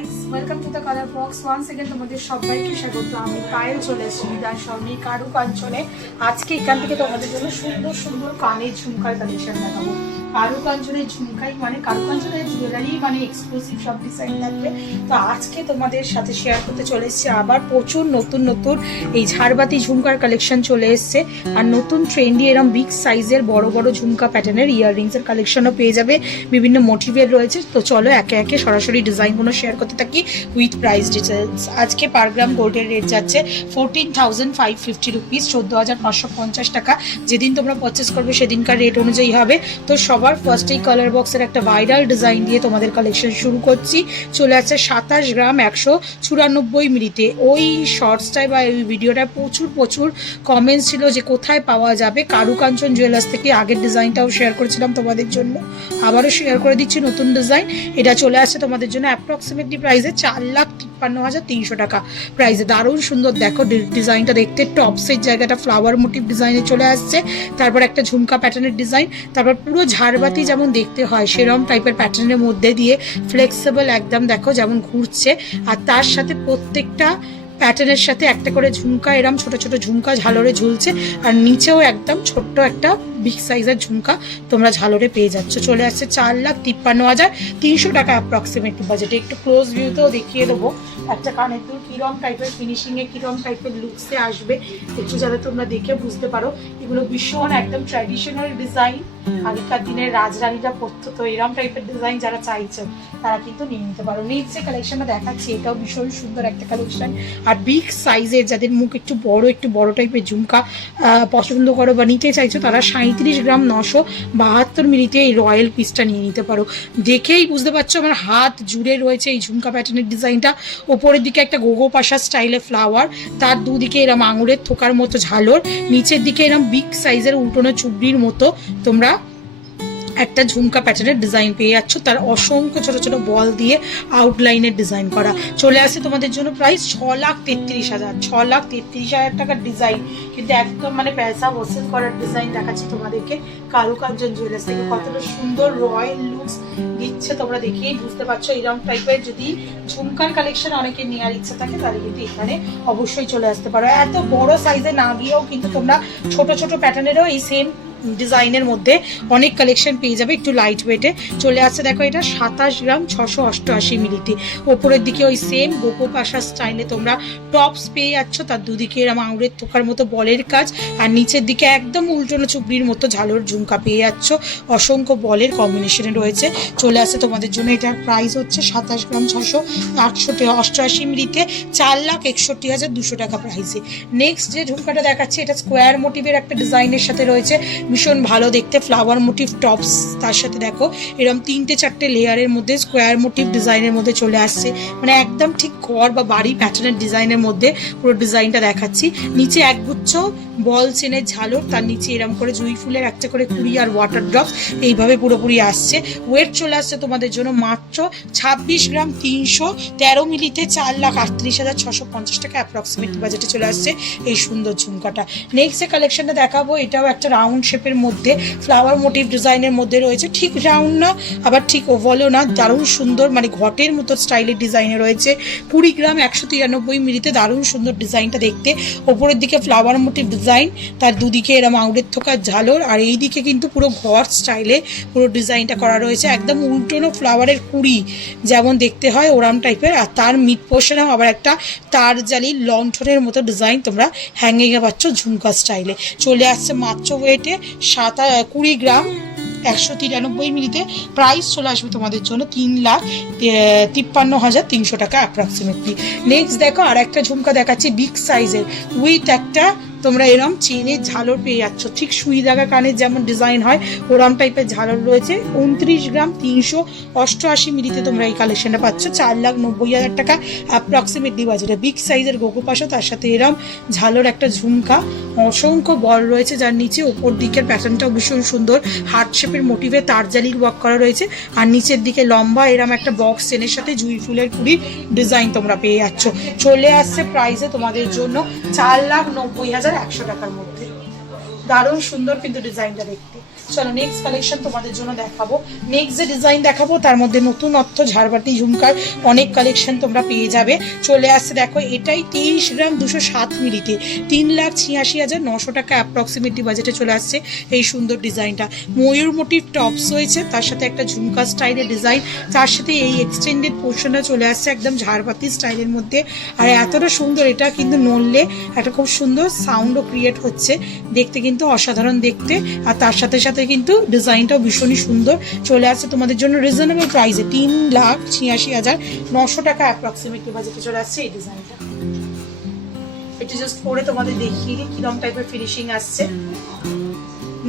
Guys, welcome to the colour box. Once again তোমাদের সবাইকে স্বাগত। আমি পায়েল চলে এসেছি বিধান স্বামী কারুকাঞ্চনে। আজকে এখান থেকে তোমাদের জন্য সুন্দর সুন্দর কানের ঝুমকার কালেকশন দেখাবো। কারুকাঞ্চনের ঝুমকাই মানে কারুকাঞ্চনের জুয়েলারি মানে এক্সক্লুসিভ সব ডিজাইন থাকবে। তো আজকে তোমাদের সাথে শেয়ার করতে চলে এসেছি আবার প্রচুর নতুন নতুন এই ঝাড়বাতি ঝুমকার কালেকশন চলে এসছে। আর নতুন ট্রেন্ডি এরকম বিগ সাইজের বড় বড় ঝুমকা প্যাটার্নের ইয়াররিংসের কালেকশনও পেয়ে যাবে। বিভিন্ন মোটিভের রয়েছে। তো চলো একে একে সরাসরি ডিজাইনগুলো শেয়ার করতে থাকি উইথ প্রাইস ডিটেলস। আজকে পার গ্রাম গোল্ডের রেট যাচ্ছে 14,550 রুপিস, 14,550 টাকা। যেদিন তোমরা পারচেস করবে সেদিনকার রেট অনুযায়ী হবে। তো সবার ফার্স্টেই কালার বক্সের একটা ভাইরাল ডিজাইন দিয়ে তোমাদের কালেকশন শুরু করছি। চলে আসছে 27 গ্রাম 194 মিলিতে। ওই শর্টসটায় বা ওই ভিডিওটায় প্রচুর কমেন্টস ছিল যে কোথায় পাওয়া যাবে। কারুকাঞ্চন জুয়েলার্স থেকে আগের ডিজাইনটাও শেয়ার করেছিলাম তোমাদের জন্য, আবারও শেয়ার করে দিচ্ছি নতুন ডিজাইন। এটা চলে আসছে তোমাদের জন্য অ্যাপ্রক্সিমেটলি প্রাইসে 4,53,300 টাকা প্রাইসে। দারুণ সুন্দর, দেখো ডিজাইনটা দেখতে। টপসের জায়গাটা ফ্লাওয়ার মোটিভ ডিজাইনে চলে আসছে। তারপর একটা ঝুমকা প্যাটার্নের ডিজাইন, তারপর পুরো ঝাড়বাতি যেমন দেখতে হয় সেরকম টাইপের প্যাটার্নের মধ্যে দিয়ে ফ্লেক্সিবল একদম, দেখো যেমন ঘুরছে। আর তার সাথে প্রত্যেকটা প্যাটার্নের সাথে একটা করে ঝুমকা, এরম ছোট ছোট ঝুমকা ঝালরে ঝুলছে। আর নিচেও একদম ছোট্ট একটা বিগ সাইজের ঝুমকা তোমরা ঝালরে পেয়ে যাচ্ছ। চলে আসছে 4,53,300 টাকা অ্যাপ্রক্সিমেটলি বাজেটে। একটু ক্লোজ ভিউতেও দেখিয়ে দেবো একটা কানের দুল কিরম টাইপের ফিনিশিংয়ে, কিরম টাইপের লুকসে আসবে, একটু যাতে তোমরা দেখে বুঝতে পারো। এগুলো ভীষণ একদম ট্র্যাডিশনাল ডিজাইন, আগেকার দিনের রাজরানীরা পরতো। তো এরম টাইপের ডিজাইন যারা চাইছো তারা কিন্তু নিয়ে নিতে পারো। নেক্সট যে কালেকশনটা দেখাচ্ছি এটাও ভীষণ সুন্দর একটা কালেকশন। আর বিগ সাইজের যাদের মুখ একটু বড় টাইপের ঝুমকা পছন্দ করো বা নিতে চাইছো তারা 37 গ্রাম 972 মিলিতে এই রয়্যাল পিসটা নিয়ে নিতে পারো। দেখেই বুঝতে পারছো আমার হাত জুড়ে রয়েছে এই ঝুমকা প্যাটার্নের ডিজাইনটা। ওপরের দিকে একটা গোগো পাশা স্টাইলে ফ্লাওয়ার, তার দুদিকে এরম আঙুরের থোকার মতো ঝালর, নিচের দিকে এরম বিগ সাইজের উল্টোনো চুবড়ির মতো তোমরা একটা ঝুমকা প্যাটার্নের ডিজাইন পেয়ে যাচ্ছ। তার অসংখ্য ছোট ছোট বল দিয়ে আউটলাইনের ডিজাইন করা। চলে আসছে তোমাদের জন্য প্রাইস 6,33,000, 6,33,000 টাকার ডিজাইন। কিন্তু একদম মানে পয়সা ওসেল করার ডিজাইন দেখাচ্ছি তোমাদেরকে কারুকাঞ্চন জুয়েলার্স থেকে। কতটা সুন্দর রয়্যাল লুকস দিচ্ছে তোমরা দেখেই বুঝতে পারছো। এরকম টাইপের যদি ঝুমকার কালেকশন অনেকে নেওয়ার ইচ্ছা থাকে তাহলে কিন্তু এখানে অবশ্যই চলে আসতে পারো। এত বড় সাইজে না গিয়েও কিন্তু তোমরা ছোট ছোট প্যাটার্নেরও এই সেম ডিজাইনের মধ্যে অনেক কালেকশন পেয়ে যাবে একটু লাইট ওয়েটে। চলে আসছে দেখো এটা 27 গ্রাম 688 মিলিতে। ওপরের দিকে ওই সেম গোপো পাশা স্টাইলে তোমরা টপস পেয়ে যাচ্ছ, তার দুদিকে এরম আঙুরের থোকার মতো বলের কাজ, আর নিচের দিকে একদম উল্টোনো চুবড়ির মতো ঝালর ঝুমকা পেয়ে যাচ্ছ। অসংখ্য বলের কম্বিনেশনে রয়েছে। চলে আসছে তোমাদের জন্য এটার প্রাইস হচ্ছে 27 গ্রাম 688 মিলিতে 4,61,200 টাকা প্রাইসে। নেক্সট যে ঝুমকাটা দেখাচ্ছে এটা স্কোয়ার মোটিভের একটা ডিজাইনের সাথে রয়েছে, ভীষণ ভালো দেখতে। ফ্লাওয়ার মোটিভ টপস, তার সাথে দেখো এরকম 3-4টে লেয়ারের মধ্যে স্কোয়ার মোটিভ ডিজাইনের মধ্যে চলে আসছে। মানে একদম ঠিক ঘর বা বাড়ি প্যাটার্নের ডিজাইনের মধ্যে পুরো ডিজাইনটা দেখাচ্ছি। নিচে একগুচ্ছ বল চেনের ঝালর, তার নিচে এরকম করে জুঁই ফুলের একটা করে কুড়ি আর ওয়াটার ড্রপস এইভাবে পুরোপুরি আসছে। ওয়েট চলে আসছে তোমাদের জন্য মাত্র 26 গ্রাম 313 মিলিতে 4,38,650 টাকা অ্যাপ্রক্সিমেট বাজেটে চলে আসছে এই সুন্দর ঝুমকাটা। নেক্সট যে কালেকশনটা দেখাবো এটাও একটা রাউন্ড শেপের মধ্যে ফ্লাওয়ার মোটিভ ডিজাইনের মধ্যে রয়েছে। ঠিক রাউন্ড না আবার ঠিক ওভালও না, দারুণ সুন্দর মানে ঘটের মতো স্টাইলের ডিজাইনে রয়েছে। 20 গ্রাম 193 মিলিতে দারুণ সুন্দর ডিজাইনটা দেখতে। ওপরের দিকে ফ্লাওয়ার মোটিভ ডিজাইন, তার দুদিকে এরম আঙুরের থোকার ঝালর, আর এই দিকে কিন্তু পুরো ঘর স্টাইলে পুরো ডিজাইনটা করা রয়েছে। একদম উল্টোনো ফ্লাওয়ারের কুড়ি যেমন দেখতে হয় ওরাম টাইপের। আর তার মিড পোর্শনেও আবার একটা তার জালি লণ্ঠনের মতো ডিজাইন তোমরা হ্যাঙ্গিংয়ে পাচ্ছ ঝুমকা স্টাইলে। চলে আসছে মাত্র ওয়েটে 20 গ্রাম 193 মিলিতে। প্রাইস চলে আসবে তোমাদের জন্য 3,53,300 টাকা অ্যাপ্রক্সিমেটলি। নেক্সট দেখো আর একটা ঝুমকা দেখাচ্ছি বিগ সাইজের উইথ একটা তোমরা এরম চেনের ঝালর পেয়ে যাচ্ছ। ঠিক সুই দাগা কানের যেমন ডিজাইন হয় ওরম টাইপের ঝালর রয়েছে। 29 গ্রাম 388 মিলিতে তোমরা এই কালেকশনটা পাচ্ছ 4,90,000 টাকা অ্যাপ্রক্সিমেটলি বাজেটে। বিগ সাইজের গোগো পাশা, তার সাথে এরম ঝালর একটা ঝুমকা, অসংখ্য বল রয়েছে যার নিচে। ওপর দিকের প্যাটার্নটাও ভীষণ সুন্দর, হার্ট শেপের মোটিভে তারজালির ওয়ার্ক করা রয়েছে। আর নিচের দিকে লম্বা এরম একটা বক্স চেনের সাথে জুঁই ফুলের কুড়ির ডিজাইন তোমরা পেয়ে যাচ্ছ। চলে আসছে প্রাইসে তোমাদের জন্য 4,90,100 টাকার মধ্যে। দারুণ সুন্দর কিন্তু ডিজাইনটা দেখতে। চলো নেক্সট কালেকশন তোমাদের জন্য দেখাবো। নেক্সট যে ডিজাইন দেখাবো তার মধ্যে নতুনত্ব ঝাড়বাতি ঝুমকার অনেক কালেকশন তোমরা পেয়ে যাবে। চলে আসছে দেখো, এটাই 23 গ্রাম 207 মিলিতে 3,86,900 টাকা অ্যাপ্রক্সিমেটলি বাজেটে চলে আসছে এই সুন্দর ডিজাইনটা। ময়ূর মোটিভ টপস রয়েছে, তার সাথে একটা ঝুমকা স্টাইলের ডিজাইন, তার সাথে এই এক্সটেন্ডেড পোর্শনটা চলে আসছে একদম ঝাড়বাতি স্টাইলের মধ্যে। আর এতটা সুন্দর, এটা কিন্তু নড়লে একটা খুব সুন্দর সাউন্ডও ক্রিয়েট হচ্ছে, দেখতে কিন্তু অসাধারণ দেখতে। আর তার সাথে সাথে কিন্তু ডিজাইনটাও ভীষণই সুন্দর চলে আসছে তোমাদের জন্য রিজনেবল প্রাইসে 3,86,900 টাকা অ্যাপ্রক্সিমেটলি বাজেটে চলে আসছে এই ডিজাইনটা। এটা জাস্ট পরে তোমাদের দেখিয়ে দিই কিরকম টাইপের ফিনিশিং আসছে।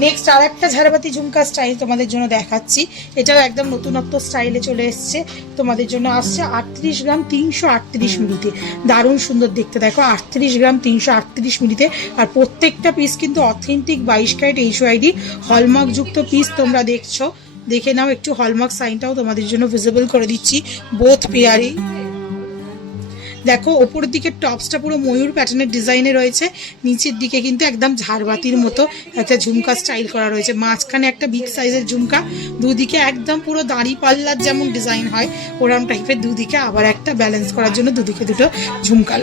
নেক্সট আর একটা ঝাড়বাতি ঝুমকা স্টাইল তোমাদের জন্য দেখাচ্ছি, এটাও একদম নতুনত্ব স্টাইলে চলে এসছে তোমাদের জন্য। আসছে 38 গ্রাম 338 মিলিতে, দারুণ সুন্দর দেখতে। দেখো 38 গ্রাম 338 মিলিতে, আর প্রত্যেকটা পিস কিন্তু অথেন্টিক 22 ক্যারেট HYD হলমার্ক যুক্ত পিস তোমরা দেখছো। দেখে নাও একটু, হলমার্ক সাইনটাও তোমাদের জন্য ভিজিবল করে দিচ্ছি বোথ পেয়ারে। দেখো ওপরের দিকে টপসটা পুরো ময়ূর প্যাটার্নের ডিজাইনে রয়েছে, নিচের দিকে কিন্তু একদম ঝাড়বাতির মতো একটা ঝুমকা স্টাইল করা রয়েছে। মাঝখানে একটা বিগ সাইজের ঝুমকা, দুদিকে একদম পুরো দাঁড়ি পাল্লার যেমন ডিজাইন হয় ওরম টাইপের, দুদিকে আবার একটা ব্যালেন্স করার জন্য দুদিকে দুটো ঝুমকা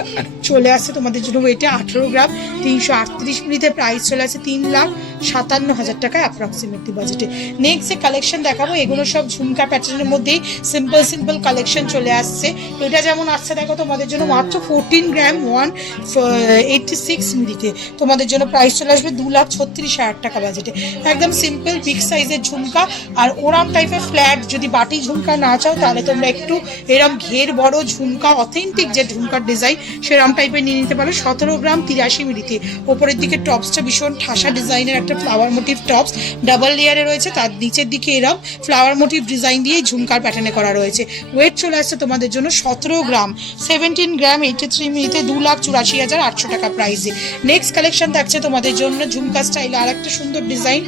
চলে আসছে তোমাদের জন্য। ওইটা 18 গ্রাম 338 মিলিতে, প্রাইস চলে আসছে 3,57,000 টাকা অ্যাপ্রক্সিমেটলি বাজেটে। নেক্সট যে কালেকশন দেখাবো এগুলো সব ঝুমকা প্যাটার্নের মধ্যেই সিম্পল কালেকশন চলে আসছে। এটা যেমন আসছে দেখো তোমাদের জন্য মাত্র 14 গ্রাম 186 মিলিতে, তোমাদের জন্য প্রাইস চলে আসবে 2,36,000 টাকা বাজেটে। একদম সিম্পল বিগ সাইজের ঝুমকা। আর ওরাম টাইপের ফ্ল্যাট যদি বাটি ঝুমকা না চাও তাহলে তোমরা একটু এরম ঘের বড় ঝুমকা, অথেন্টিক যে ঝুমকার ডিজাইন সেরম টাইপের নিয়ে নিতে পারো। 17 গ্রাম 83 মিলিতে, ওপরের দিকে টপসটা ভীষণ ঠাসা ডিজাইনের একটা ফ্লাওয়ার মোটিভ টপস, ডাবল লেয়ারে রয়েছে, তার নিচের দিকে এরম ফ্লাওয়ার মোটিভ ডিজাইন দিয়ে ঝুমকার প্যাটার্নে করা রয়েছে। ওয়েট চলে আসছে তোমাদের জন্য 17 গ্রাম 17 গ্রাম 83 মিলিতে 2,84,800 টাকা প্রাইসে। নেক্সট কালেকশন থাকছে তোমাদের জন্য ঝুমকা স্টাইলে আর একটা সুন্দর ডিজাইন,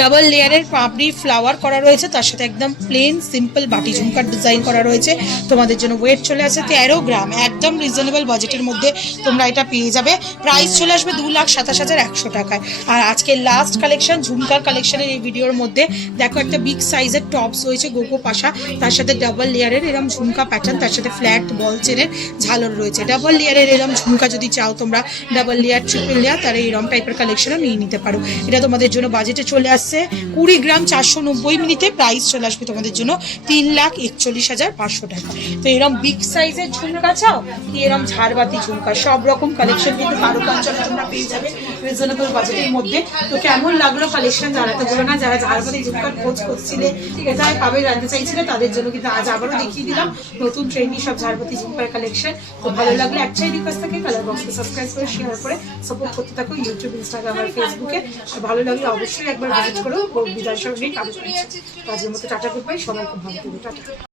ডাবল লেয়ারের পাপড়ি ফ্লাওয়ার করা রয়েছে, তার সাথে একদম প্লেন সিম্পল বাটি ঝুমকার ডিজাইন করা রয়েছে তোমাদের জন্য। ওয়েট চলে আসে 13 গ্রাম, একদম রিজনেবল বাজেটের মধ্যে তোমরা এটা পেয়ে যাবে। প্রাইস চলে আসবে 2,27,100 টাকায়। আর আজকে লাস্ট কালেকশন ঝুমকার কালেকশনের এই ভিডিওর মধ্যে দেখো একটা বিগ সাইজের টপস রয়েছে গোগো পাশা, তার সাথে ডাবল লেয়ারের এরম ঝুমকা প্যাটার্ন, তার সাথে ফ্ল্যাট বল চেনের ঝালর রয়েছে। ডাবল লেয়ারের এরম ঝুমকা যদি চাও তোমরা ডাবল লেয়ার ট্রিপল লেয়ার, তারা এরম টাইপের কালেকশনও নিয়ে নিতে পারো। এটা তোমাদের জন্য বাজেটে চলে আসছে 20 গ্রাম 490 মিলিতে, প্রাইস চলে আসবে তোমাদের জন্য 3,41,500 টাকা। তো এরকম বিগ সাইজের ঝুমকা চাও কি এরকম ঝাড়বাতি ঝুমকা, সব রকম কালেকশন কিন্তু কারুকাঞ্চলে তোমরা পেয়ে যাবে রিজনেবল বাজেটের মধ্যে। তো কেমন লাগলো কালেকশন জানাতে বলো না, যারা ঝাড়বাতি ঝুমকার খোঁজ করছিলে কোথায় পাবে জানতে চাইছিলে তাদের জন্য কিন্তু আজ আবারও দেখিয়ে দিলাম নতুন ট্রেন্ডি সব ঝাড়বাতি ঝুমকার কালেকশন। তো ভালো লাগলে একটাই রিকোয়েস্ট থাকে, কালার বক্সকে সাবস্ক্রাইব করে শেয়ার করে সাপোর্ট করতে থাকো ইউটিউব, ইনস্টাগ্রাম আর ফেসবুকে। আর ভালো লাগলে অবশ্যই একবার ভিজিট করো বিদায় সঙ্গে কাজের মতো। টাটা গুড বাই, সবাই খুব ভালো থাকবে, টাটা।